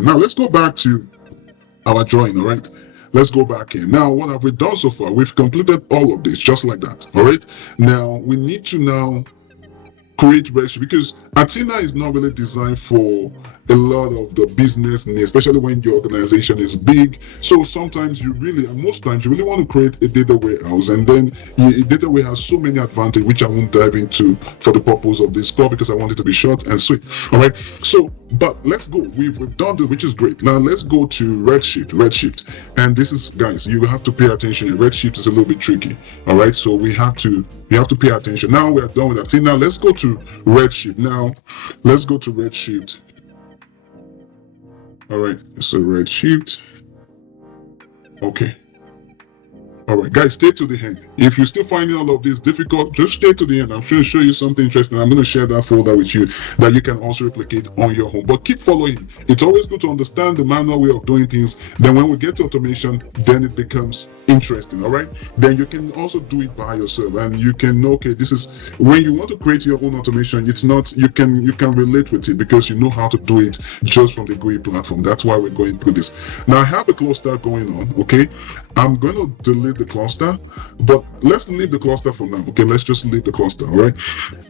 Now let's go back to our drawing. All right, let's go back in. Now what have we done so far? We've completed all of this just like that. All right, now we need to now create Redshift, because Athena is not really designed for a lot of the business needs, especially when your organization is big. So sometimes you really, and most times you really want to create a data warehouse, and then a data warehouse has so many advantages, which I won't dive into for the purpose of this call, because I want it to be short and sweet. All right, so but let's go. We've done this, which is great. Now let's go to Redshift, and this is, guys, you have to pay attention. Redshift is a little bit tricky. All right, so we have to pay attention. Now we are done with Athena. Let's go to Redshift. Now let's go to Redshift. All right, so Redshift. Okay. All right, guys, stay to the end. If you're still finding all of this difficult, just stay to the end. I'm sure to show you something interesting. I'm going to share that folder with you that you can also replicate on your home. But keep following. It's always good to understand the manual way of doing things. Then when we get to automation, then it becomes interesting. All right. Then you can also do it by yourself, and you can know, okay, this is when you want to create your own automation. It's not, you can relate with it because you know how to do it just from the GUI platform. That's why we're going through this. Now I have a cluster going on. Okay, I'm going to delete the cluster, but let's leave the cluster for now. Okay, let's just leave the cluster. All right,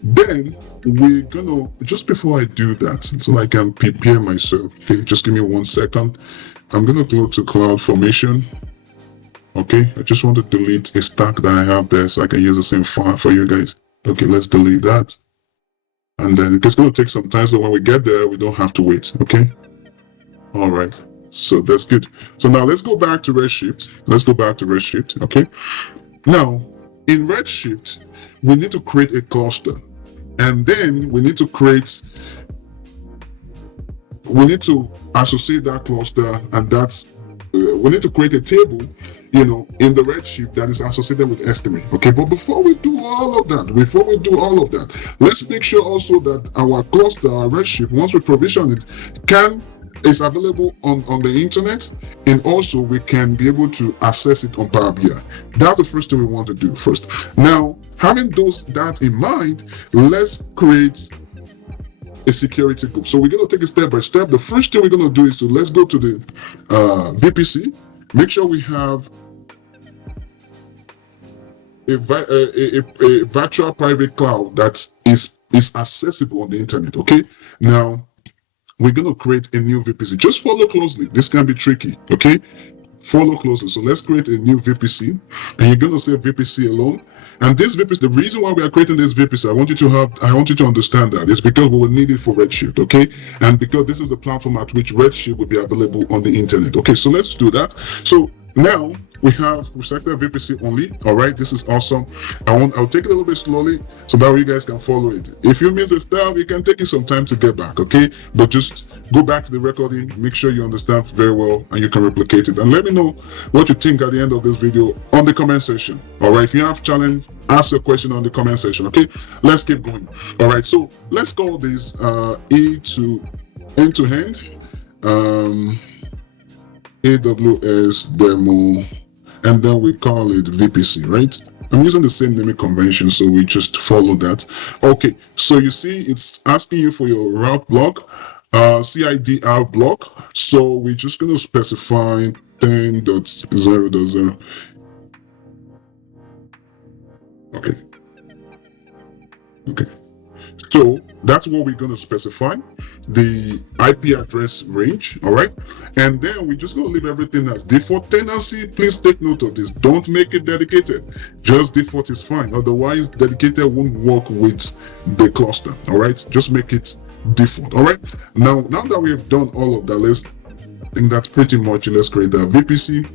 then we're gonna, just before I do that, so I can prepare myself, okay, just give me 1 second. I'm gonna go to CloudFormation. Okay, I just want to delete a stack that I have there so I can use the same file for you guys. Okay, let's delete that, and then it's going to take some time, so when we get there we don't have to wait. Okay, all right, so that's good. So now let's go back to Redshift. Okay, now in Redshift we need to create a cluster, and then we need to associate that cluster, and that's we need to create a table, you know, in the Redshift that is associated with estimate. Okay, but before we do all of that, let's make sure also that our cluster, our Redshift, once we provision it, is available on the internet, and also we can be able to access it on Power BI. That's the first thing we want to do first. Now, having that in mind, let's create a security group. So we're going to take it step by step. The first thing we're going to do is let's go to the VPC. Make sure we have a virtual private cloud that is accessible on the internet. Okay, now we're going to create a new VPC. Just follow closely. This can be tricky. Okay, follow closely. So let's create a new VPC, and you're going to say VPC alone. And this VPC, the reason why we are creating this VPC, I want you to understand that it's because we will need it for Redshift, okay? And because this is the platform at which Redshift will be available on the internet. Okay, so let's do that. So now we selected VPC only. All right, this is awesome. I'll take it a little bit slowly so that way you guys can follow it. If you miss a step, it can take you some time to get back, okay? But just go back to the recording, make sure you understand very well, and you can replicate it. And let me know what you think at the end of this video on the comment section. All right, if you have challenge, ask your question on the comment section. Okay, let's keep going. All right, so let's call this end-to-end AWS demo, and then we call it VPC, right? I'm using the same naming convention, so we just follow that. Okay, so you see it's asking you for your route block, CIDR block. So we're just going to specify 10.0.0. Okay, so that's what we're going to specify, the IP address range. All right, and then we're just going to leave everything as default tenancy. Please take note of this. Don't make it dedicated. Just default is fine. Otherwise, dedicated won't work with the cluster. All right, just make it default. All right, now that we have done all of that, I think that's pretty much it. Let's create that VPC.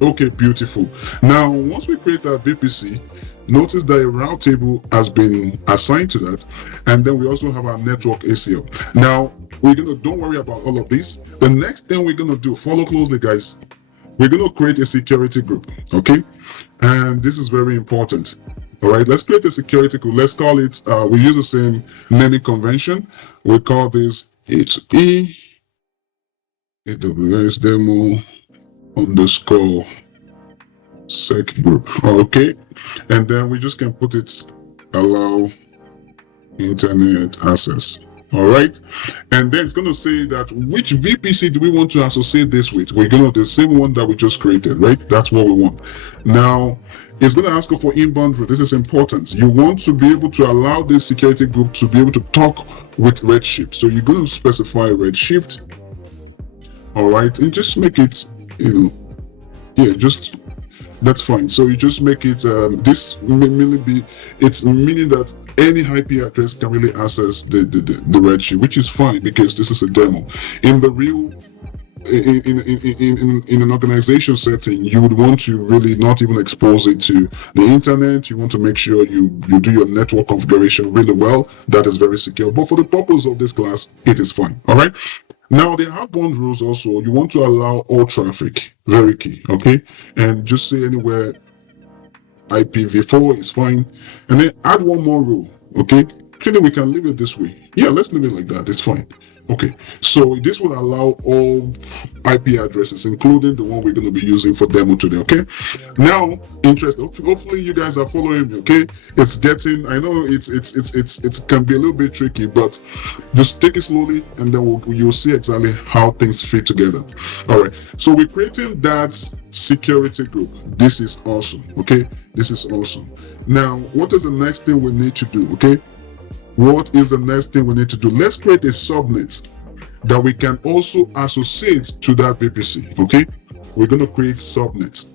Okay, beautiful. Now once we create that VPC, notice that a route table has been assigned to that, and then we also have our network ACL. Now don't worry about all of this. The next thing we're gonna do, follow closely guys, we're gonna create a security group. Okay, and this is very important. All right, let's create a security group. Let's call it, we use the same naming convention. We call this HE AWS demo underscore sec group. Okay, and then we just can put it allow internet access. All right, and then it's going to say that which VPC do we want to associate this with. We're going to the same one that we just created, right? That's what we want. Now it's going to ask for inbound route. This is important. You want to be able to allow this security group to be able to talk with Redshift, so you're going to specify Redshift. All right, and just make it, just that's fine. So you just make it this mainly be, it's meaning that any IP address can really access the Redshift, which is fine because this is a demo. In the real in an organization setting, you would want to really not even expose it to the internet. You want to make sure you do your network configuration really well. That is very secure. But for the purpose of this class, it is fine. All right. Now the outbound rules also, you want to allow all traffic, very key, okay? And just say anywhere IPv4 is fine. And then add one more rule, okay? Actually, we can leave it this way. Yeah, let's leave it like that, it's fine. Okay, so this will allow all IP addresses, including the one we're going to be using for demo today. Okay, now hopefully you guys are following me. Okay, it's getting, I know it can be a little bit tricky, but just take it slowly and then you'll see exactly how things fit together. All right, so we're creating that security group. This is awesome. Okay, this is awesome. Now what is the next thing we need to do? Okay, what is the next thing we need to do? Let's create a subnet that we can also associate to that VPC. Okay, we're going to create subnets,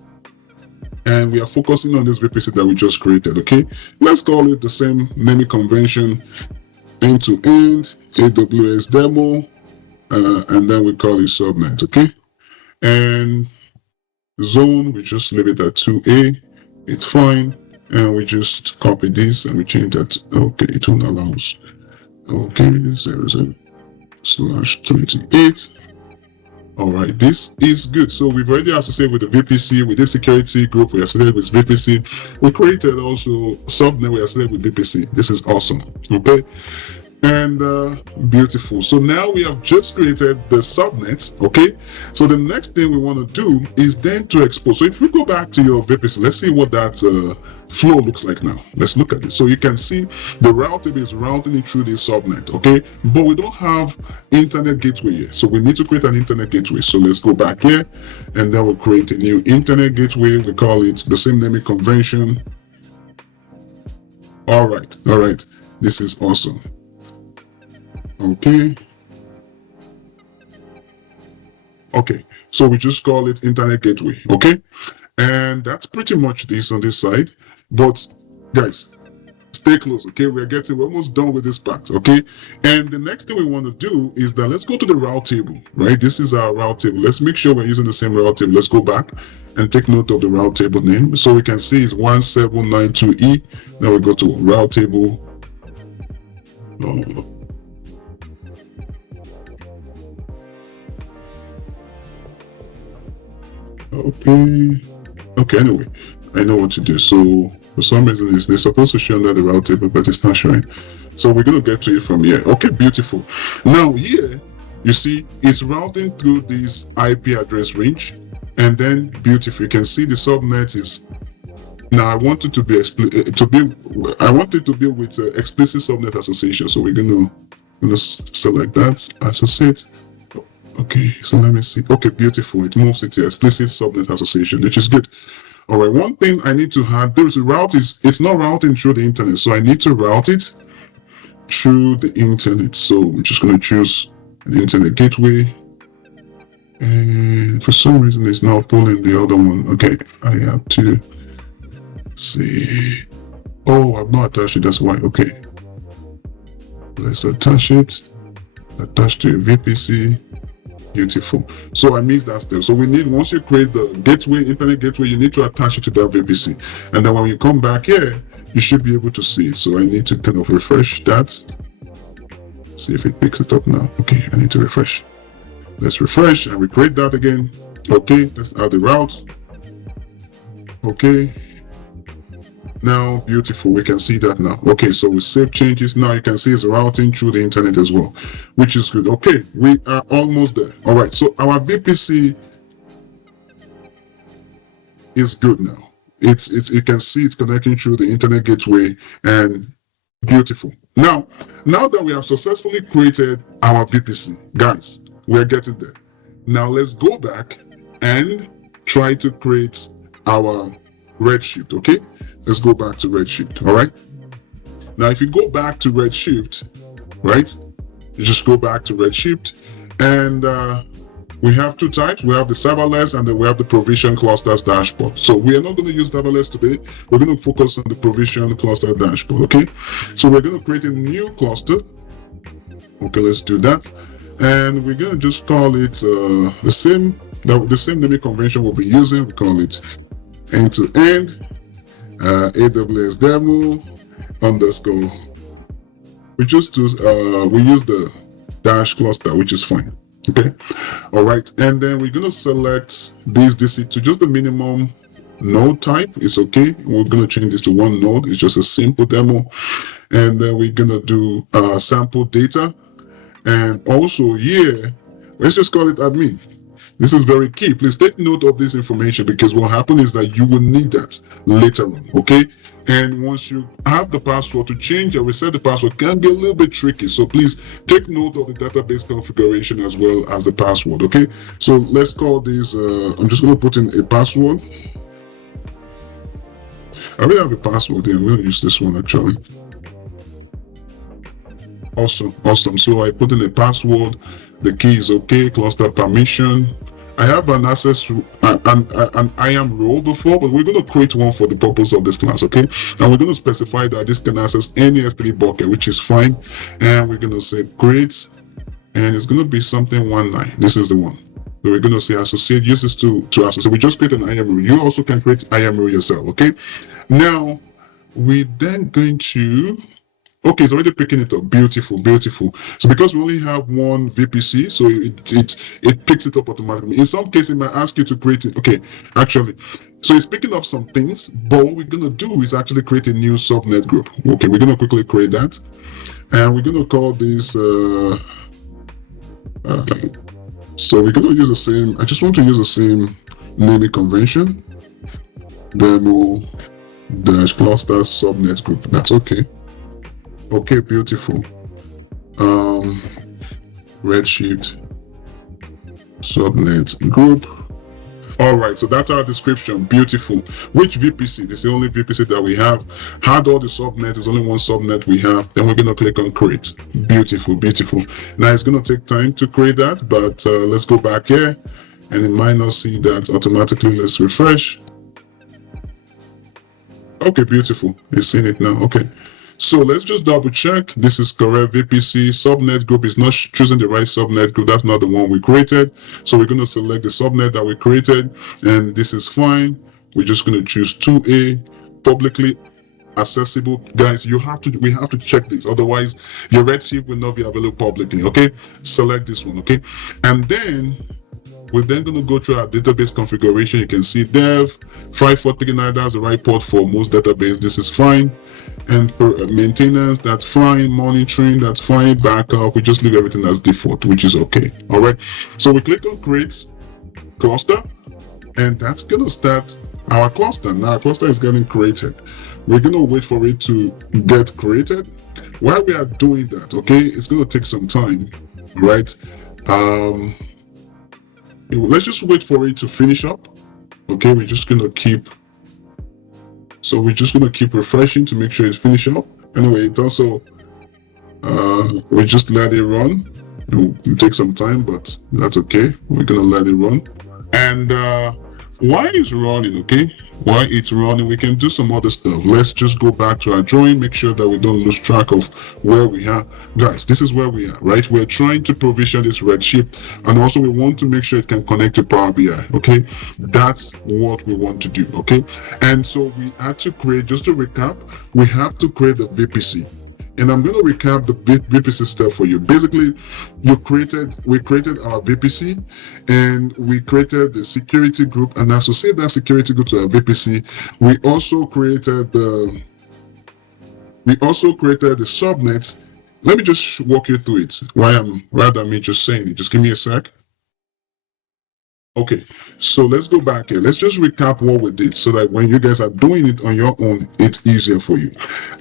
and we are focusing on this VPC that we just created. Okay, let's call it the same naming convention, end-to-end AWS demo, and then we call it subnet. Okay, and zone, we just leave it at 2A. It's fine. And we just copy this and we change that. Okay, it won't allow us. Okay, 00/28. All right, this is good. So we've already associated with the VPC, with this security group, we associated with VPC. We created also subnet, we associated with VPC. This is awesome. Okay, and beautiful. So now we have just created the subnets. Okay, so the next thing we want to do is then to expose. So if we go back to your VPC, let's see what that flow looks like now. Let's look at it. So you can see the route table is routing it through this subnet. Okay, but we don't have internet gateway yet, so we need to create an internet gateway. So let's go back here and then we'll create a new internet gateway. We call it the same naming convention. All right, this is awesome. Okay, so we just call it internet gateway. Okay, and that's pretty much this on this side. But guys, stay close. Okay, we're almost done with this part. Okay, and the next thing we want to do is that let's go to the route table. Right, this is our route table. Let's make sure we're using the same route table. Let's go back and take note of the route table name, so we can see it's 1792E. Now we go to route table. Okay, anyway, I know what to do. So for some reason they're supposed to show under the route table, but it's not showing. So we're going to get to it from here. Okay, beautiful. Now here you see it's routing through this IP address range, and then beautiful, you can see the subnet is, now I want it to be with explicit subnet association. So we're going to select that, associate. Okay, so let me see. Okay, beautiful. It moves it to explicit subnet association, which is good. All right, one thing I need to add, there's a route, it's not routing through the internet, so I need to route it through the internet. So I'm just going to choose an internet gateway, and for some reason it's now pulling the other one. Okay, I have to see. Oh, I've not attached it, that's why. Okay, let's attach it. Attach to a VPC. Beautiful. So I missed that step. So we need, once you create the gateway, internet gateway, you need to attach it to that VPC. And then when you come back here, you should be able to see it. So I need to kind of refresh that. See if it picks it up now. Okay, I need to refresh. Let's refresh and we create that again. Okay, let's add the route. Okay. Now, beautiful, we can see that now. Okay, so we save changes. Now you can see it's routing through the internet as well, which is good. Okay, we are almost there. All right, so our VPC is good now. You can see it's connecting through the internet gateway, and beautiful. Now that we have successfully created our VPC, guys, we're getting there. Now let's go back and try to create our Redshift. Okay, let's go back to Redshift. All right, now if you go back to Redshift, right, you just go back to Redshift, and we have two types. We have the serverless, and then we have the provision clusters dashboard. So we are not going to use serverless today. We're going to focus on the provision cluster dashboard. Okay, so we're going to create a new cluster. Okay, let's do that, and we're going to just call it the same naming convention we'll be using. We call it end-to-end AWS demo underscore. We just use the dash cluster, which is fine. Okay, all right, and then we're going to select this DC to just the minimum node type. It's okay. We're going to change this to one node. It's just a simple demo, and then we're going to do sample data, and also here, let's just call it admin. This is very key. Please take note of this information, because what happens is that you will need that later on. Okay, and once you have the password, to change or reset the password can be a little bit tricky, so please take note of the database configuration as well as the password. Okay, so let's call this I'm just going to put in a password. I already have a password here. I'm going to use this one actually. Awesome. So I put in a password. The key is okay. Cluster permission. I have an access to an IAM role before, but we're going to create one for the purpose of this class. Okay, and we're going to specify that this can access any S3 bucket, which is fine. And we're going to say create, and it's going to be something 19. This is the one. So we're going to say associate uses to associate. We just create an IAM role. You also can create IAM role yourself. Okay, now we're then going to. Okay, it's already picking it up. Beautiful. So because we only have one VPC, so it picks it up automatically. In some cases, it might ask you to create it. Okay, actually, so it's picking up some things, but what we're gonna do is actually create a new subnet group. Okay, we're gonna quickly create that, and we're gonna call this. So we're gonna use the same. I just want to use the same naming convention. Demo dash cluster subnet group. That's okay. Okay, beautiful. Redshift subnet group. All right, so that's our description. Beautiful. Which VPC? This is the only VPC that we have. Had all the subnet, there's only one subnet we have. Then we're going to click on create. Beautiful. Now it's going to take time to create that, but let's go back here, and it might not see that automatically. Let's refresh. Okay, beautiful. It's seeing it now. Okay. So let's just double check. This is correct. VPC subnet group is not choosing the right subnet group. That's not the one we created. So we're going to select the subnet that we created, and this is fine. We're just going to choose 2A, publicly accessible. Guys, we have to check this. Otherwise, your Redshift will not be available publicly. Okay, select this one. Okay, and then we're then going to go through our database configuration. You can see dev 5439. That's the right port for most database. This is fine. And for maintenance, that's fine. Monitoring, that's fine. Backup, we just leave everything as default, which is okay. All right, so we click on create cluster, and that's gonna start our cluster. Now our cluster is getting created. We're gonna wait for it to get created. While we are doing that, okay, it's gonna take some time, right? Let's just wait for it to finish up. Okay, we're just gonna keep refreshing to make sure it's finishing up. Anyway, it's also we just let it run. It will take some time, but that's okay. We're gonna let it run. And while it's running, okay, while it's running, we can do some other stuff. Let's just go back to our drawing, make sure that we don't lose track of where we are. Guys, this is where we are, right? We're trying to provision this Redshift, and also we want to make sure it can connect to Power BI, okay? That's what we want to do, okay? And so we had to create, just to recap, we have to create the VPC. and I'm going to recap the VPC step for you. Basically, we created our VPC, and we created the security group, and associate that security group to our VPC. We also created the subnet. Let me just walk you through it. Rather than me just saying it. Just give me a sec. Okay, so let's go back here. Let's just recap what we did so that when you guys are doing it on your own, it's easier for you.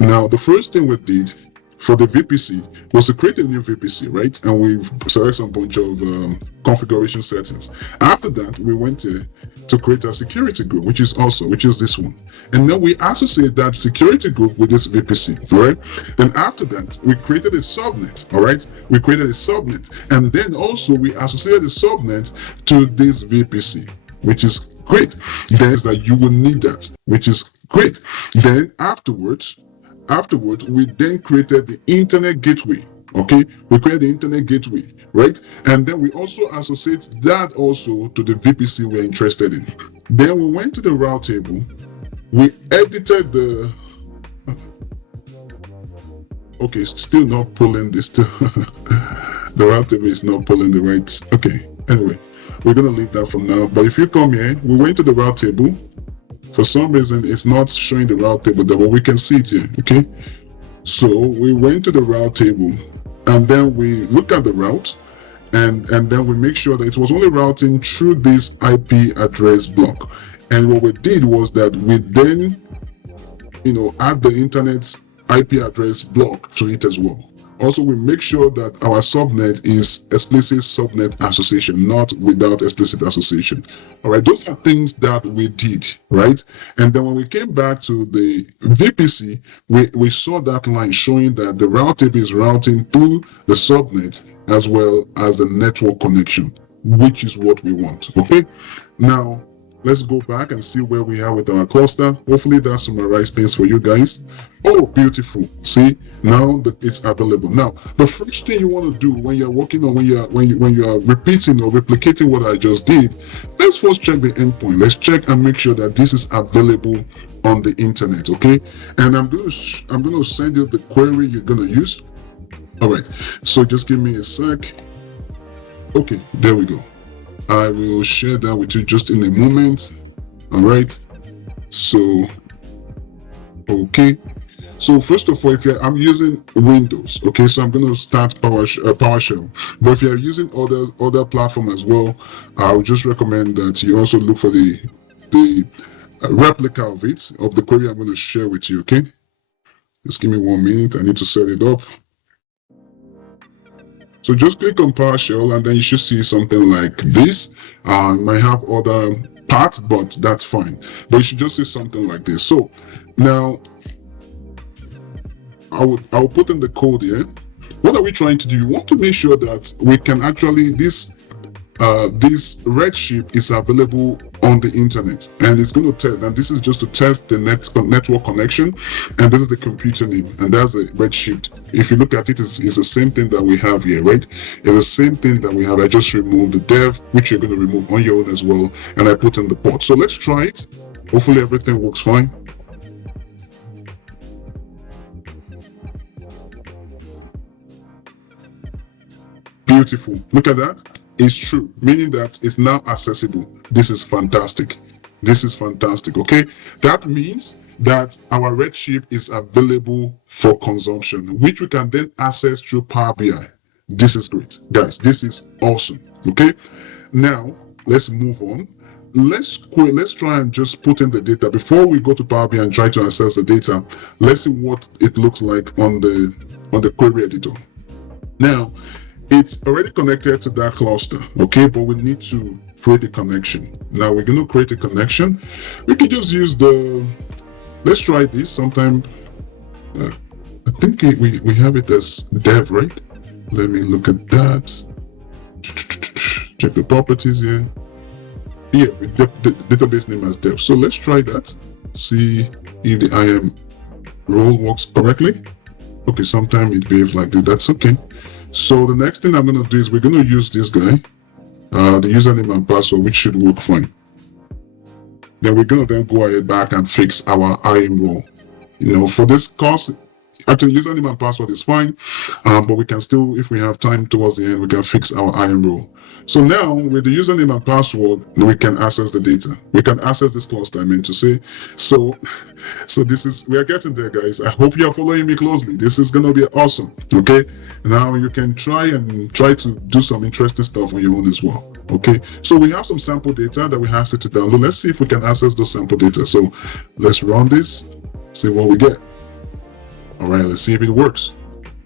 Now, the first thing we did for the VPC was to create a new VPC, right? And we selected some bunch of configuration settings. After that, we went to create a security group, which is this one. And then we associate that security group with this VPC, all right? And after that, we created a subnet, all right? We created a subnet. And then also we associated the subnet to this VPC, which is great. Then is that you will need that, which is great. Then afterwards, we then created the internet gateway. Okay, we created the internet gateway, right? And then we also associate that also to the VPC we're interested in. Then we went to the route table. We edited the. Okay, still not pulling this. The route table is not pulling the right. Okay, anyway, we're gonna leave that from now. But if you come here, we went to the route table. For some reason, it's not showing the route table there, but we can see it here, okay? So we went to the route table, and then we look at the route, and then we make sure that it was only routing through this IP address block. And what we did was that we then, add the internet's IP address block to it as well. Also, we make sure that our subnet is explicit subnet association, not without explicit association. All right, those are things that we did, right? And then when we came back to the VPC, we saw that line showing that the route table is routing through the subnet as well as the network connection, which is what we want, okay? Now, let's go back and see where we are with our cluster. Hopefully that summarized things for you guys. Oh, beautiful. See, now that it's available. Now, the first thing you want to do when you're working on, when you are repeating or replicating what I just did, let's first check the endpoint. Let's check and make sure that this is available on the internet, okay? And I'm going to send you the query you're going to use. All right. So just give me a sec. Okay, there we go. I will share that with you just in a moment. All right. So, okay. So first of all, I'm using Windows, okay. So I'm going to start PowerShell. But if you're using other platform as well, I would just recommend that you also look for the replica of the query I'm going to share with you. Okay. Just give me 1 minute. I need to set it up. So just click on PowerShell, and then you should see something like this. It might have other parts, but that's fine. But you should just see something like this. So now I'll put in the code here. What are we trying to do? You want to make sure that we can actually this Redshift is available on the internet, and it's going to test, and this is just to test the network connection, and this is the computer name, and that's the Redshift. If you look at it, it's the same thing that we have here, right? It's the same thing that we have. I just removed the dev, which you're going to remove on your own as well, and I put in the port. So let's try it. Hopefully everything works fine. Beautiful. Look at that. It's true, meaning that it's now accessible. This is fantastic. This is fantastic, okay? That means that our Redshift is available for consumption, which we can then access through Power BI. This is great, guys. This is awesome, okay? Now, let's move on. Let's try and just put in the data. Before we go to Power BI and try to access the data, let's see what it looks like on the query editor. Now, it's already connected to that cluster, okay? But we need to create a connection. Now we're going to create a connection. We can just use let's try this sometime. I think we have it as dev, right? Let me look at that. Check the properties here. Yeah, the database name as dev. So let's try that. See if the IAM role works correctly. Okay, sometimes it behaves like this. That's okay. So the next thing I'm going to do is we're going to use this guy, the username and password, which should work fine. Then we're going to then go ahead back and fix our IAM role. For this course, Actually, username and password is fine, but we can still, if we have time towards the end, we can fix our IAM role. So now with the username and password, we can access the data. We can access this cluster, I meant to say. So this is, we are getting there, guys. I hope you are following me closely. This is going to be awesome. Okay. Now you can try to do some interesting stuff on your own as well. Okay. So we have some sample data that we asked you to download. Let's see if we can access those sample data. So let's run this, see what we get. All right, let's see if it works.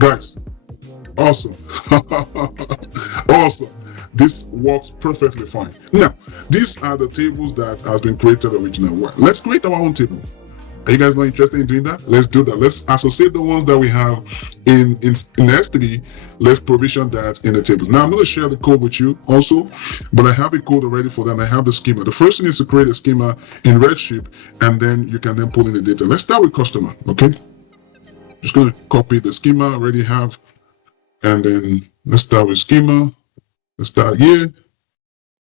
Guys, awesome. Awesome. This works perfectly fine. Now, these are the tables that has been created originally. Let's create our own table. Are you guys not interested in doing that? Let's do that. Let's associate the ones that we have in S3. Let's provision that in the tables. Now, I'm going to share the code with you also, but I have a code already for them. I have the schema. The first thing is to create a schema in Redshift, and then you can then pull in the data. Let's start with customer, okay? Just going to copy the schema I already have, and then let's start with schema. Let's start here,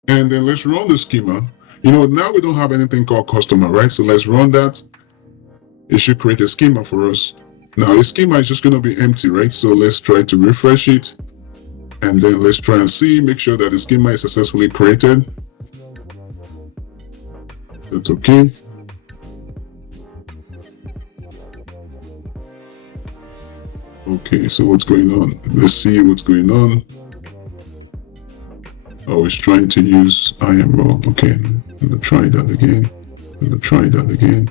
and then let's run the schema. You know, now we don't have anything called customer, right? So let's run that. It should create a schema for us. Now, the schema is just going to be empty, right? So let's try to refresh it, and then let's try and see, make sure that the schema is successfully created. That's okay. Okay, so what's going on? Let's see what's going on. Oh, it's trying to use IAM role. Okay, I'm gonna try that again.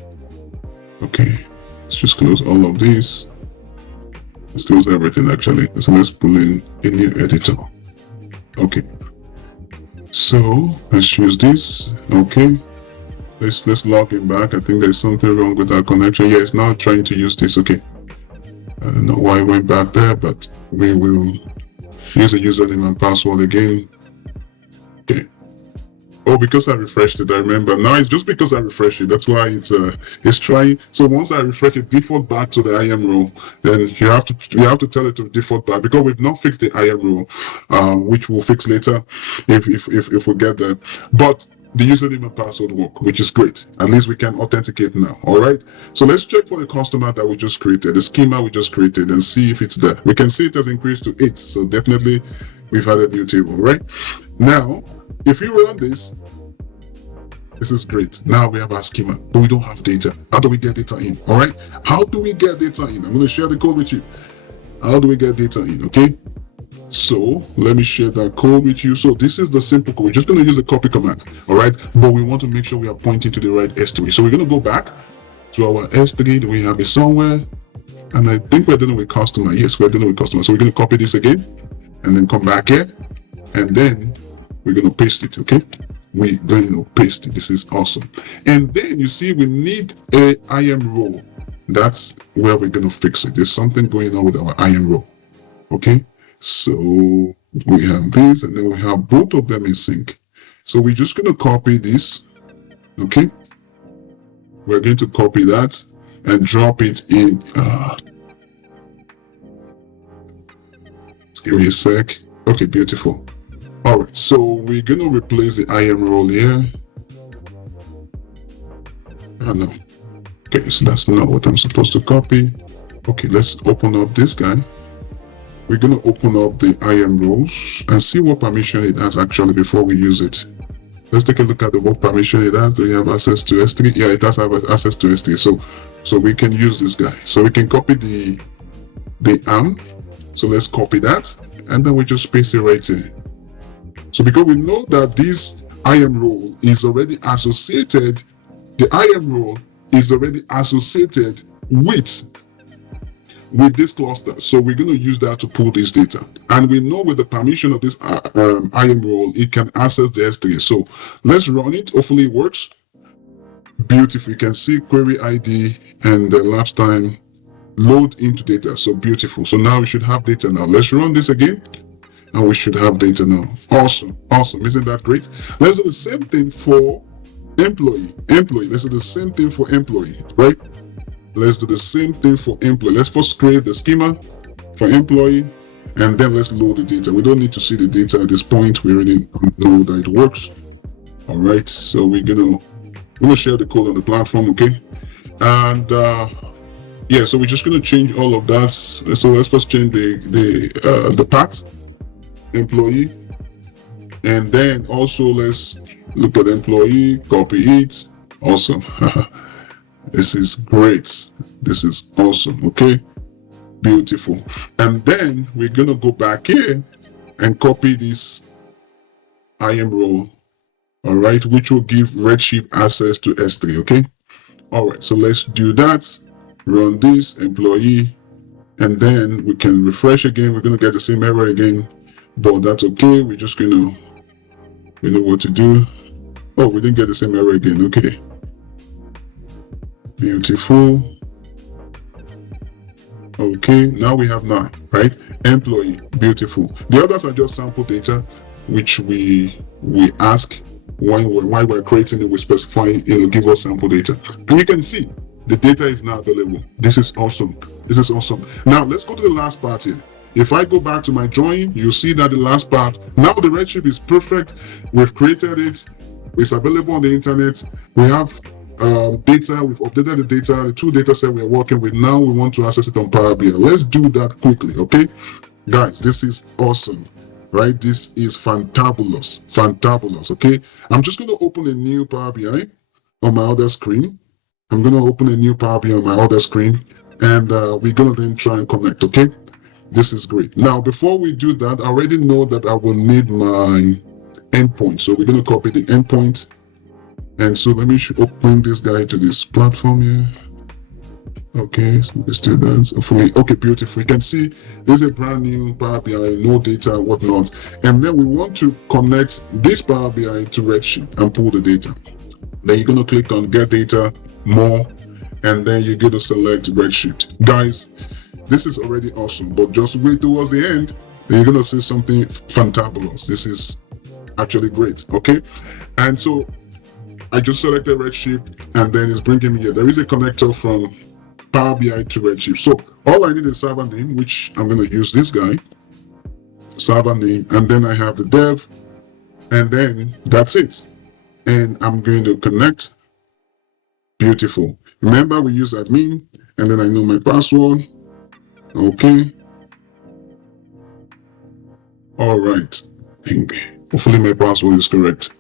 Okay, let's just close all of these. Let's close everything actually. So let's pull in a new editor. Okay, so let's use this. Okay, let's log in back. I think there's something wrong with our connection. Yeah, it's now trying to use this. Okay, I don't know why I went back there, but we will use the username and password again. Okay. Oh, because I refreshed it, I remember. Now it's just because I refreshed it. That's why it's trying. So once I refresh it, default back to the IAM role. Then you have to tell it to default back, because we've not fixed the IAM role, which we'll fix later if we get there. But the username and password work, which is great. At least we can authenticate now. All right. So let's check for the customer that we just created, the schema we just created, and see if it's there. We can see it has increased to 8. So definitely we've added a new table, right? Now, if you run this is great. Now we have our schema, but we don't have data. How do we get data in? All right. How do we get data in? I'm going to share the code with you. How do we get data in? Okay. So let me share that code with you. So this is the simple code. We're just going to use a copy command. All right. But we want to make sure we are pointing to the right S3. So we're going to go back to our S3. Do we have it somewhere? And I think we're dealing with customer. Yes, we're dealing with customer. So we're going to copy this again and then come back here. And then we're going to paste it. Okay. We're going to paste it. This is awesome. And then you see we need a IAM role. That's where we're going to fix it. There's something going on with our IAM role. Okay. So we have this, and then we have both of them in sync. So we're just going to copy this. Okay. We're going to copy that and drop it in. Give me a sec. Okay, beautiful. All right, so we're going to replace the IAM role here. Oh no. Okay, so that's not what I'm supposed to copy. Okay, let's open up this guy. We're going to open up the IAM roles and see what permission it has actually before we use it. Let's take a look at the what permission it has. Do you have access to S3? Yeah, it does have access to S3. So we can use this guy. So we can copy the ARM. So let's copy that, and then we just paste it right here. So because we know that this IAM role is already associated, the IAM role is already associated with this cluster. So we're going to use that to pull this data. And we know with the permission of this IAM role, it can access the S3. So let's run it. Hopefully it works. Beautiful. You can see query ID and the last time load into data. So beautiful. So now we should have data now. Let's run this again. And we should have data now. Awesome. Awesome. Isn't that great? Let's do the same thing for employee. Let's do the same thing for employee, right? Let's do the same thing for employee. Let's first create the schema for employee, and then let's load the data. We don't need to see the data at this point. We already know that it works. All right. So we're gonna share the code on the platform, okay? And yeah, so we're just going to change all of that. So let's first change the path, employee, and then also let's look at employee, copy it. Awesome. This is great. This is awesome. Okay, beautiful. And then we're going to go back here and copy this IAM role, all right, which will give Redshift access to S3. Okay, all right, so let's do that. Run this employee, and then we can refresh again. We're going to get the same error again, but that's okay. We're just going to, we know what to do. Oh, we didn't get the same error again. Okay, beautiful. Okay, now we have 9, right? Employee, beautiful. The others are just sample data, which we ask while we're creating it. We specify, give us sample data, and you can see the data is now available. This is awesome. This is awesome. Now let's go to the last part here. If I go back to my drawing, you'll see that the last part, now the Redshift is perfect. We've created it. It's available on the internet. We have data. We've updated the data, the 2 data set we're working with. Now we want to access it on Power BI. Let's do that quickly, okay? Guys, this is awesome, right? This is fantabulous, fantabulous, okay? I'm just going to open a new Power BI on my other screen. I'm going to open a new Power BI on my other screen, and we're going to then try and connect, okay? This is great. Now, before we do that, I already know that I will need my endpoint. So we're going to copy the endpoint. And so let me open this guy to this platform here. Okay, so let's do that. Hopefully, okay, beautiful. You can see there's a brand new Power BI, no data, whatnot. And then we want to connect this Power BI to Redshift and pull the data. Then you're going to click on Get Data, More, and then you're going to select Redshift. Guys, this is already awesome, but just wait towards the end, and you're going to see something fantabulous. This is actually great, okay? And so I just selected Redshift, and then it's bringing me here. There is a connector from Power BI to Redshift. So all I need is server name, which I'm going to use this guy, server name, and then I have the dev, and then that's it. And I'm going to connect. Beautiful. Remember, we use admin, and then I know my password. Okay. All right. Hopefully my password is correct.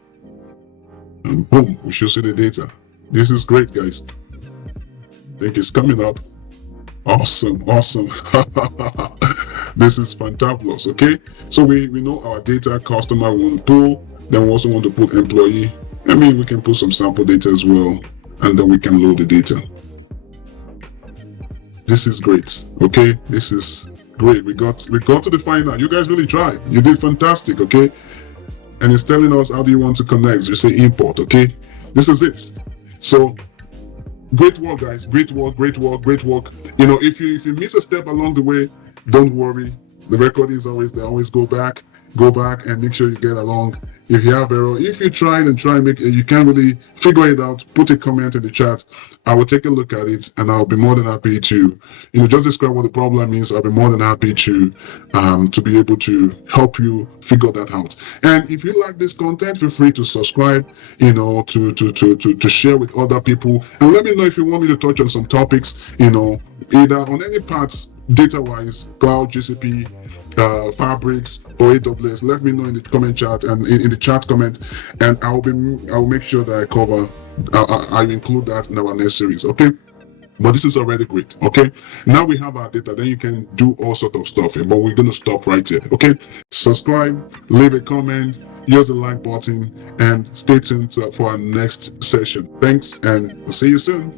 And boom, we should see the data. This is great, guys. I think it's coming up. Awesome, awesome. This is fantabulous, okay? So we know our data customer we want to pull, then we also want to put employee. I mean, we can put some sample data as well, and then we can load the data. This is great, okay? This is great. We got to the final. You guys really tried. You did fantastic, okay? And it's telling us how do you want to connect. You say import, okay? This is it. So great work, guys. Great work, great work, great work. If you miss a step along the way, don't worry. The recording is always there. Always go back and make sure you get along. If you have error, if you try and make it, you can't really figure it out, put a comment in the chat. I will take a look at it, and I'll be more than happy to, just describe what the problem is. I'll be more than happy to be able to help you figure that out. And if you like this content, feel free to subscribe, to share with other people, and let me know if you want me to touch on some topics, either on any parts, data-wise, cloud, GCP, Fabrics, or AWS. Let me know in the comment chat and in the chat comment, and I'll make sure that I cover. I include that in our next series. Okay. But this is already great. Okay. Now we have our data. Then you can do all sort of stuff here. But we're gonna stop right here. Okay. Subscribe, leave a comment, use the like button, and stay tuned for our next session. Thanks, and we'll see you soon.